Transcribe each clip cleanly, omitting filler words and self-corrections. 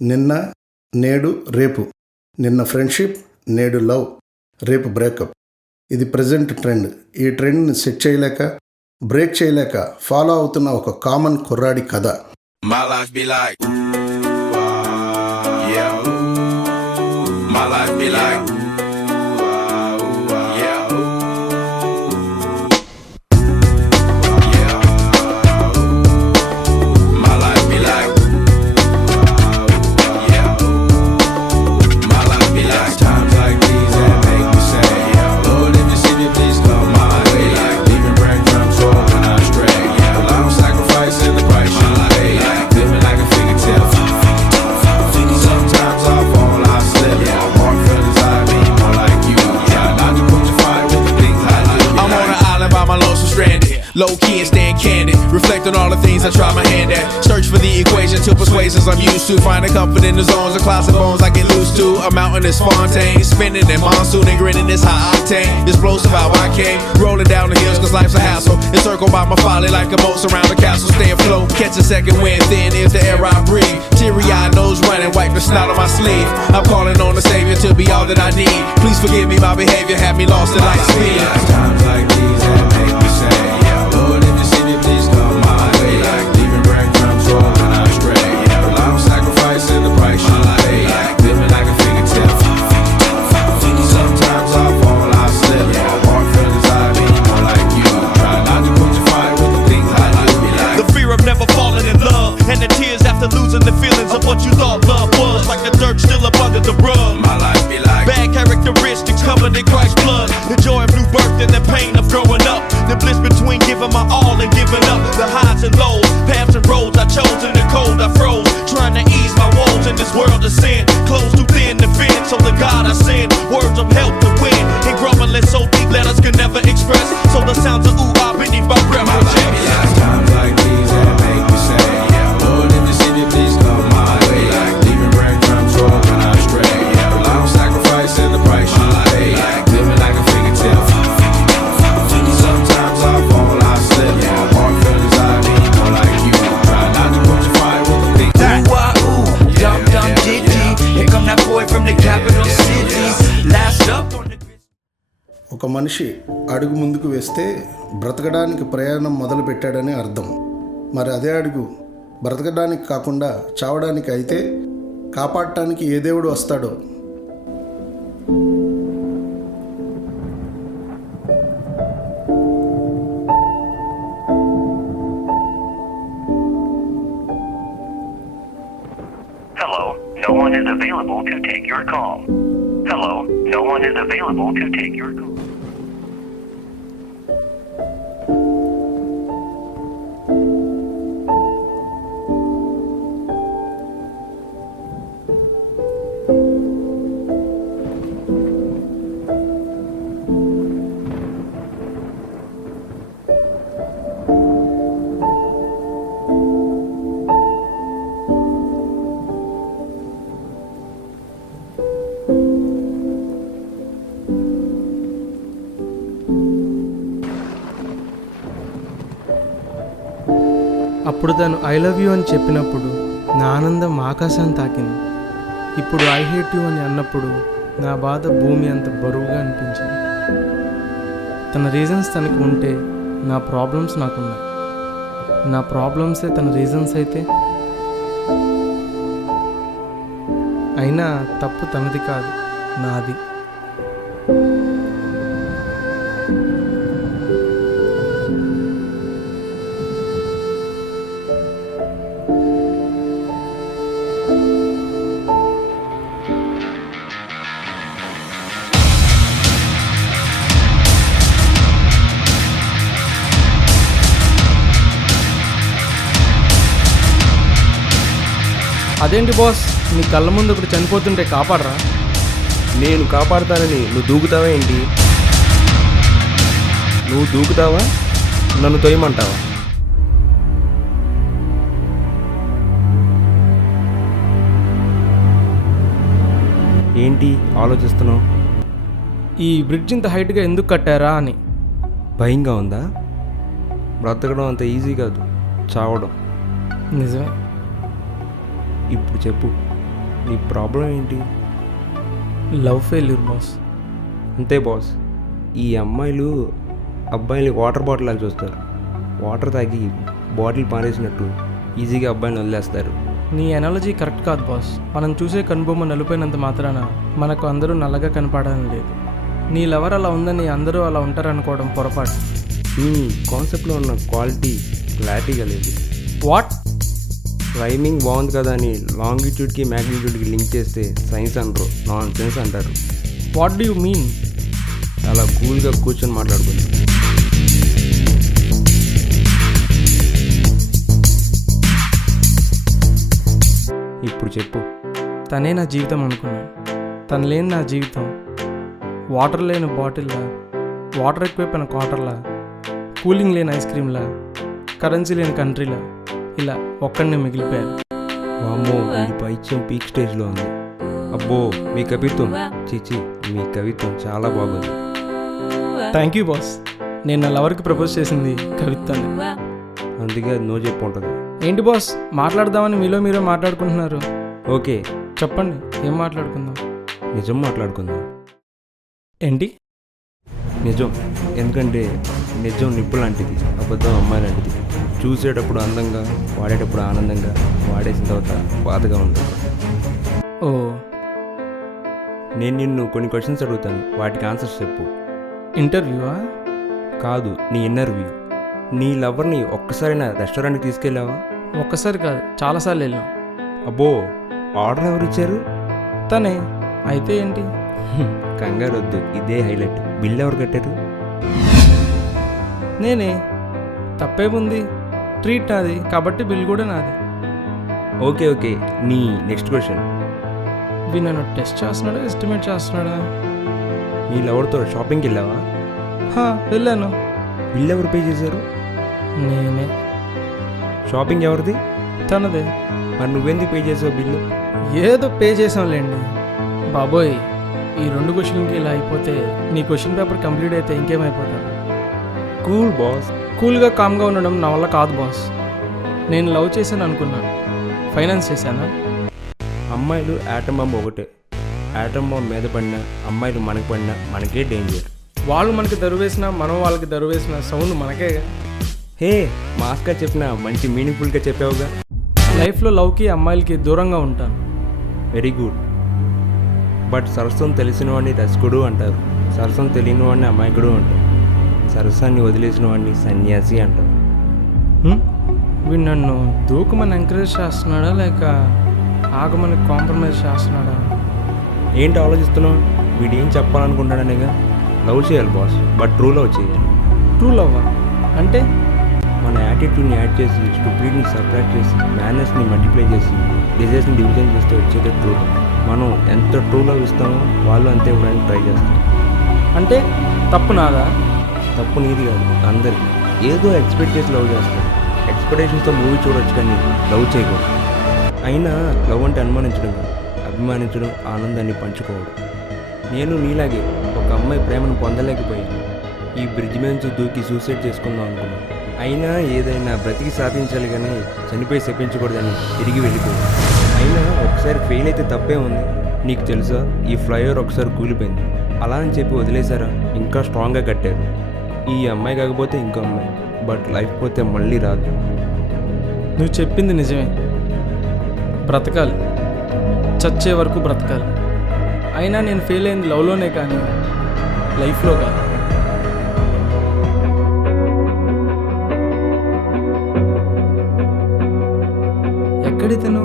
నిన్న, నేడు, రేపు. నిన్న ఫ్రెండ్షిప్, నేడు లవ్, రేపు బ్రేకప్. ఇది ప్రజెంట్ ట్రెండ్. ఈ ట్రెండ్ని సెట్ చేయలేక, బ్రేక్ చేయలేక ఫాలో అవుతున్న ఒక కామన్ కుర్రాడి కథ. My life be like, yeah. My life be like, yeah. My life be like, yeah. My life be like times like these that make me say, Lord, if you see me, please come my way. Like leaving breadcrumbs for when I stray. Yeah, a lot of sacrifice in the price you pay. Like living like a figure tale. Sometimes I fall, I slip. Yeah, more feelings I be more like you. Try not to put your fire with the things I do. I'm on an island by my lonesome stranded. Low key and staying candid. Reflect on all the things I try my hand at. Search for the equation to persuasions I'm used to. Finding comfort in the zones of clouds and bones I get loose to. A mountain is Fontaine. Spinning in monsoon and grinning this high octane. Explosive how I came. Rolling down the hills cause life's a hassle. Encircled by my folly like a moat surround the castle. Stay afloat. Catch a second wind thin is the air I breathe. Teary eyed nose running. Wipe the snot on my sleeve. I'm calling on the savior to be all that I need. Please forgive me my behavior. Had me lost in light speed. Times like these that make me say, Lord, if you see me, please come my way. Like leaving breadcrumbs for when I stray. Yeah, a lot of sacrifice in the price you pay. Like living like a figure tale. Sometimes I fall, I slip. Yeah, more feelings I be more like you. Try not to put your fire with the things I do. Like the fear of never falling in love, and the tears after losing the feelings of what you thought love was. Like the dirt still up under the rug. my life be like, Bad characteristics covered in Christ's blood. The joy of new birth and the pain of growing up. The bliss between giving my all and giving up. The highs and lows, paths and roads I chose in the cold I froze. Trying to ease my woes in this world of sin. Close too thin to fit, so the God I send words of help to win. And grumbling so deep letters can never express. So the sounds of ooh ah beneath my breath my life be like times like these that make me say, Lord, if you see me, please come my way. Like leaving breadcrumbs for when I stray. Yeah, a lot of sacrifice in the price you pay. Like living like a figure tale. Sometimes I fall, I slip. Yeah, more feelings I need more like you. Try not to put your fire with the things Ooh, ah, ooh, dum dum diddy. Here come that boy from the capital city. Last up on the ఒక మనిషి అడుగు ముందుకు వేస్తే బ్రతకడానికి ప్రయాణం మొదలు పెట్టాడని అర్థం. మరి అదే అడుగు బ్రతకడానికి కాకుండా చావడానికి అయితే కాపాడటానికి ఏ దేవుడు వస్తాడో? Hello, no one is available to take your call. Hello, no one is available to take your call. అప్పుడు తను ఐ లవ్ యూ అని చెప్పినప్పుడు నా ఆనందం ఆకాశాన్ని తాకింది. ఇప్పుడు ఐ హేట్ యూ అని అన్నప్పుడు నా బాధ భూమి అంత బరువుగా అనిపించింది. తన రీజన్స్ తనకు ఉంటే నా ప్రాబ్లమ్స్ నాకున్నాయి. నా ప్రాబ్లమ్సే తన రీజన్స్ అయితే అయినా తప్పు తనది కాదు, నాది. అదేంటి బాస్, నీ కళ్ళ ముందు ఒకటి చనిపోతుంటే కాపాడరా? నేను కాపాడుతానని నువ్వు దూకుతావా ఏంటి? నువ్వు దూకుతావా, నన్ను తొయ్యమంటావా? ఏంటి ఆలోచిస్తున్నావు? ఈ బ్రిడ్జ్ ఇంత హైట్గా ఎందుకు కట్టారా అని. భయంగా ఉందా? బ్రతకడం అంత ఈజీ కాదు, చావడం. నిజమే. ఇప్పుడు చెప్పు, నీ ప్రాబ్లం ఏంటి? Love failure boss. అంతే బాస్. ఈ అమ్మాయిలు అబ్బాయిలు వాటర్ బాటిల్ లాగా చూస్తారు. వాటర్ తాగి బాటిల్ పారేసినట్టు ఈజీగా అబ్బాయిని వదిలేస్తారు. నీ ఎనాలజీ కరెక్ట్ కాదు బాస్. మనం చూసే కనుబొమ్మ నలుపైనంత మాత్రాన మనకు అందరూ నల్లగా కనపడాలని లేదు. నీ లవర్ అలా ఉందని అందరూ అలా ఉంటారనుకోవడం పొరపాటు. నీ కాన్సెప్ట్లో ఉన్న క్లారిటీగా లేదు. వాట్? రైమింగ్ బాగుంది కదా అని లాంగిట్యూడ్కి మ్యాగ్నిట్యూడ్కి లింక్ చేస్తే సైన్స్ అనరు, నాన్ సెన్స్ అంటారు. What do you mean? చాలా కూల్గా కూర్చొని మాట్లాడుకుందాం. ఇప్పుడు చెప్పు. తనే నా జీవితం అనుకున్నాను. తను లేని నా జీవితం వాటర్ లేని బాటిల్లా, వాటర్ ఎక్కువైపోయిన క్వార్టర్లా, కూలింగ్ లేని ఐస్ క్రీమ్లా, కరెన్సీ లేని కంట్రీలా, ఇలా ఒక్కడిని మిగిలిపోయాను. వామ్మో, ఈ పైత్యం పీక్ స్టేజ్లో ఉంది. అబ్బో, మీ కవిత్వం చీచి, మీ కవిత్వం చాలా బాగుంది. Thank you boss. నేను నా లవర్కి ప్రపోజ్ చేసింది కవిత్వాన్ని. అందుకే అది నో చెప్పు ఉంటుంది. ఏంటి బాస్, మాట్లాడదామని మీలో మీరే మాట్లాడుకుంటున్నారు. ఓకే, చెప్పండి, ఏం మాట్లాడుకుందాం? నిజం మాట్లాడుకుందాం. ఏంటి? నిజం. ఎందుకంటే నిజం నిప్పు లాంటిది, అబద్ధం అమ్మాయి లాంటిది. చూసేటప్పుడు అందంగా, వాడేటప్పుడు ఆనందంగా, వాడేసిన తర్వాత బాధగా ఉంటుంది. ఓ, నేను నిన్ను కొన్ని క్వశ్చన్స్ అడుగుతాను, వాటికి ఆన్సర్స్ చెప్పు. ఇంటర్వ్యూవా? కాదు, నీ ఇంటర్వ్యూ. నీ లవర్ని ఒక్కసారైనా రెస్టారెంట్కి తీసుకెళ్ళావా? ఒక్కసారి కాదు, చాలాసార్లు వెళ్ళాం. అబ్బో, ఆర్డర్ ఎవరు ఇచ్చారు? తనే. అయితే ఏంటి? కంగారు వద్దు, ఇదే హైలైట్. బిల్ ఎవరు కట్టారు? నేనే. తప్పేముంది? ట్రీట్ నాది కాబట్టి బిల్ కూడా నాది. ఓకే ఓకే, నీ నెక్స్ట్ క్వశ్చన్. ఇవి నన్ను టెస్ట్ చేస్తున్నాడా, ఎస్టిమేట్ చేస్తున్నాడా? నీ లవర్తో షాపింగ్కి వెళ్ళావా? వెళ్ళాను. బిల్ ఎవరు పే చేశారు? నేనే. షాపింగ్ ఎవరిది? తనదే. మరి నువ్వెందుకు పే చేసావు బిల్లు? ఏదో పే చేసాంలేండి. బాబోయ్, ఈ 2 క్వశ్చన్కి ఇలా అయిపోతే నీ క్వశ్చన్ పేపర్ కంప్లీట్ అయితే ఇంకేమైపోతాను. Cool boss. కూల్గా కామ్గా ఉండడం నా వల్ల కాదు బాస్. నేను లవ్ చేశాను అనుకున్నాను, ఫైనాన్స్ చేశానా? అమ్మాయిలు యాటమ్ బాంబ్ ఒకటే. యాటమ్ బాంబ్ మీద పడినా, అమ్మాయిలు మనకి పడినా మనకే డేంజర్. వాళ్ళు మనకి దరువేసినా, మనం వాళ్ళకి దరువేసిన సౌండ్ మనకే. హే, మాస్గా చెప్పినా మంచి మీనింగ్ఫుల్గా చెప్పావుగా. లైఫ్లో లవ్కి అమ్మాయిలకి దూరంగా ఉంటాను. Very good. బట్ సరస్వం తెలిసిన వాడిని రసికుడు అంటారు, సరస్వం తెలియని వాడిని అమాయకుడు అంటారు, సరస్వాన్ని వదిలేసిన వాడిని సన్యాసి అంటారు. వీడు నన్ను దూకమని ఎంకరేజ్ చేస్తున్నాడా లేక ఆగమని కాంప్రమైజ్ చేస్తున్నాడా? ఏంటి ఆలోచిస్తున్నావు? వీడు ఏం చెప్పాలనుకుంటాడనేగా. లవ్ చేయాలి బాస్, బట్ ట్రూ లవ్ చేయాలి. ట్రూ లవ్ అంటే? మన యాటిట్యూడ్ని యాడ్ చేసి, స్టూపిడ్ని సబ్ట్రాక్ట్ చేసి, మేనర్స్ని మల్టిప్లై చేసి, డిజైర్స్ని డివిజన్ చేస్తే వచ్చేదే ట్రూ లవ్. మనం ఎంత ట్రూ లవ్ ఇస్తామో వాళ్ళు అంతే ఇవ్వడానికి ట్రై చేస్తాం. అంటే తప్పు నాదా? తప్పు నీది కాదు, అందరికీ. ఏదో ఎక్స్పెక్ట్ చేసి లవ్ చేస్తారు. ఎక్స్పెక్టేషన్స్తో మూవీ చూడొచ్చు కానీ లవ్ చేయకూడదు. అయినా లవ్ అంటే అనుమానించడం కాదు, అభిమానించడం, ఆనందాన్ని పంచుకోవడం. నేను నీలాగే ఒక అమ్మాయి ప్రేమను పొందలేకపోయాను. ఈ బ్రిడ్జ్ మీద నుంచి దూకి సూసైడ్ చేసుకుందాం అనుకున్నాను. అయినా ఏదైనా బ్రతికి సాధించాలి కానీ చనిపోయి శపించకూడదని తిరిగి వెళ్ళిపోయాను. అయినా ఒకసారి ఫెయిల్ అయితే తప్పే ఉంది. నీకు తెలుసా, ఈ ఫ్లైఓవర్ ఒకసారి కూలిపోయింది. అలా అని చెప్పి వదిలేశారా, ఇంకా స్ట్రాంగ్గా కట్టారు. ఈ అమ్మాయి కాకపోతే ఇంకో అమ్మాయి, బట్ లైఫ్ పోతే మళ్ళీ రాదు. నువ్వు చెప్పింది నిజమే. బ్రతకాలి, చచ్చే వరకు బ్రతకాలి. అయినా నేను ఫెయిల్ అయింది లవ్లోనే కానీ లైఫ్లో కాదు. ఎక్కడితేను?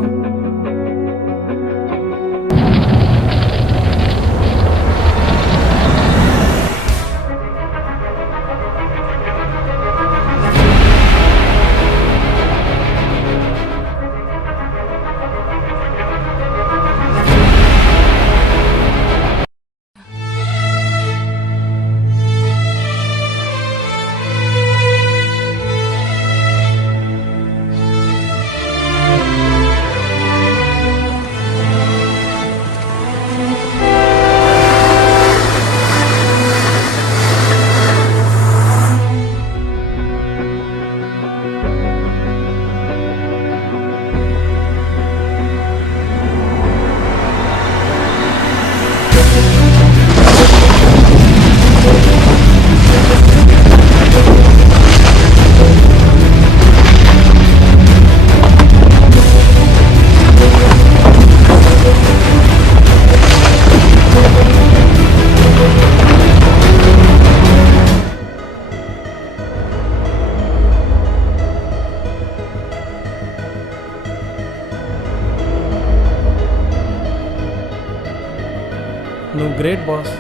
నువ్వు గ్రేట్ బాస్.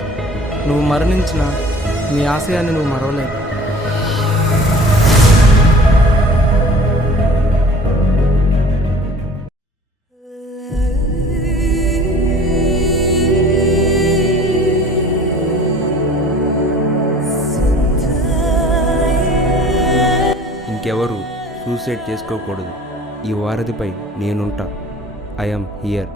నువ్వు మరణించిన నీ ఆశయాన్ని నువ్వు మరవలేదు. ఇంకెవరు సూసైడ్ చేసుకోకూడదు. ఈ వారధిపై నేనుంటా. I'm here.